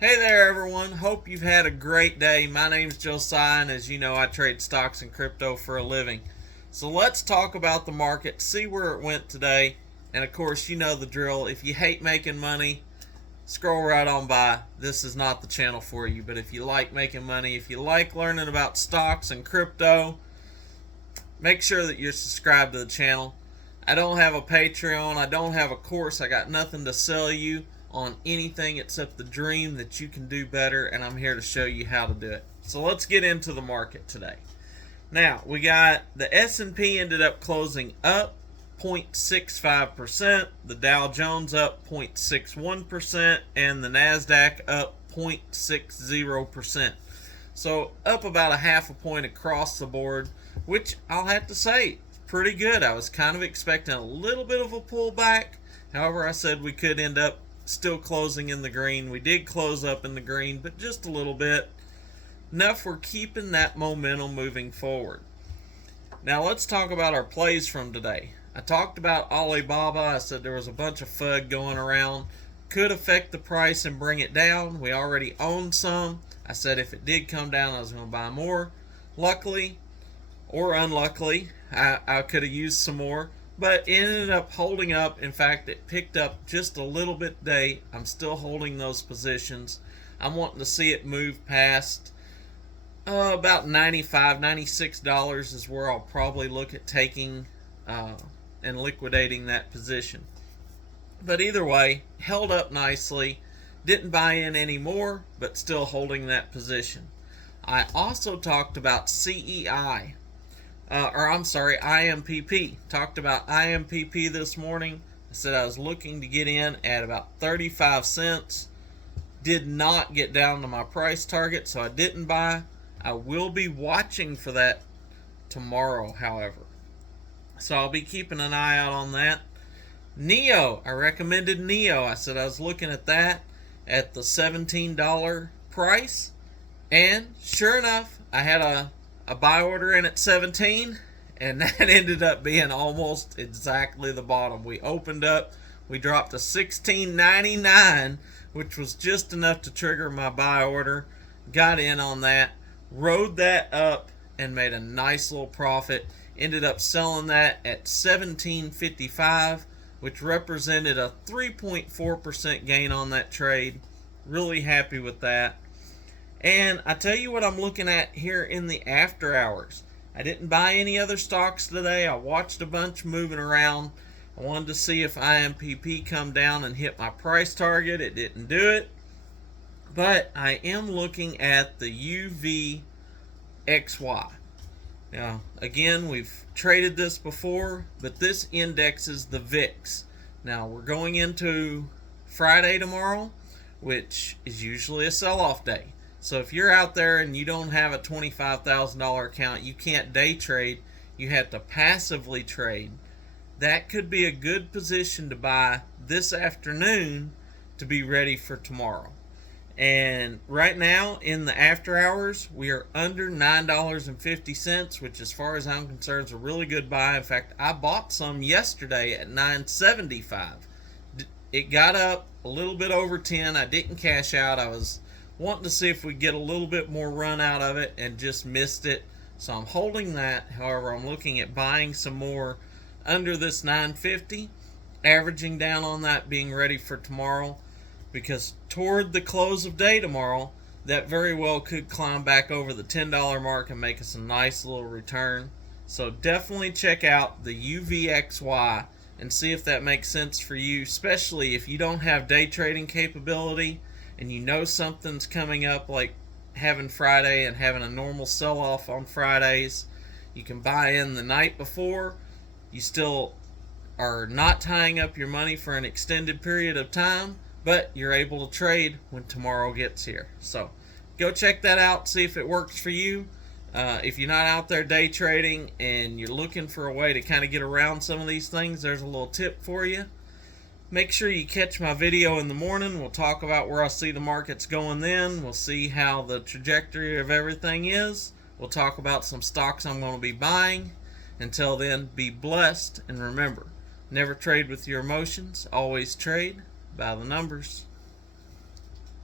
Hey there, everyone. Hope you've had a great day. My name's Josiah, and as you know, I trade stocks and crypto for a living. So let's talk about the market, see where it went today. And of course, you know the drill. If you hate making money, scroll right on by. This is not the channel for you. But if you like making money, if you like learning about stocks and crypto, make sure that you're subscribed to the channel. I don't have a Patreon. I don't have a course. I got nothing to sell you on anything except the dream that you can do better, and I'm here to show you how to do it. So let's get into the market today. Now, we got the S&P ended up closing up 0.65%, the Dow Jones up 0.61%, and the Nasdaq up 0.60%. So up about a half a point across the board, which I'll have to say pretty good. I was kind of expecting a little bit of a pullback. However, I said we could end up still closing in the green. We did close up in the green, but just a little bit. Enough for keeping that momentum moving forward. Now let's talk about our plays from today. I talked about Alibaba. I said there was a bunch of FUD going around. Could affect the price and bring it down. We already own some. I said if it did come down, I was going to buy more. Luckily, or unluckily, I could have used some more, but it ended up holding up. In fact, it picked up just a little bit today. I'm still holding those positions. I'm wanting to see it move past about $95, $96 is where I'll probably look at taking and liquidating that position. But either way, held up nicely. Didn't buy in anymore, but still holding that position. I also talked about CEI. IMPP. Talked about IMPP this morning. I said I was looking to get in at about 35 cents. Did not get down to my price target, so I didn't buy. I will be watching for that tomorrow, however. So I'll be keeping an eye out on that. NEO. I recommended NEO. I said I was looking at that at the $17 price. And sure enough, I had a buy order in at 17, and that ended up being almost exactly the bottom. We opened up, we dropped to $16.99, which was just enough to trigger my buy order. Got in on that, rode that up, and made a nice little profit. Ended up selling that at $17.55, which represented a 3.4% gain on that trade. Really happy with that. And I tell you what I'm looking at here in the after hours. I didn't buy any other stocks today. I watched a bunch moving around. I wanted to see if IMPP come down and hit my price target. It didn't do it. But I am looking at the UVXY. Now, again, we've traded this before, but this indexes the VIX. Now, we're going into Friday tomorrow, which is usually a sell-off day. So if you're out there and you don't have a $25,000 account, you can't day trade, you have to passively trade. That could be a good position to buy this afternoon to be ready for tomorrow. And right now in the after hours, we are under $9.50, which as far as I'm concerned is a really good buy. In fact, I bought some yesterday at $9.75. It got up a little bit over 10. I didn't cash out. I was wanting to see if we get a little bit more run out of it and just missed it. So I'm holding that. However, I'm looking at buying some more under this 950, averaging down on that, being ready for tomorrow, because toward the close of day tomorrow, that very well could climb back over the $10 mark and make us a nice little return. So definitely check out the UVXY and see if that makes sense for you, especially if you don't have day trading capability and you know something's coming up, like having Friday and having a normal sell-off on Fridays. You can buy in the night before. You still are not tying up your money for an extended period of time, but you're able to trade when tomorrow gets here. So go check that out, see if it works for you. If you're not out there day trading and you're looking for a way to kind of get around some of these things, there's a little tip for you. Make sure you catch my video in the morning. We'll talk about where I see the markets going then. We'll see how the trajectory of everything is. We'll talk about some stocks I'm going to be buying. Until then, be blessed, and remember, never trade with your emotions. Always trade by the numbers.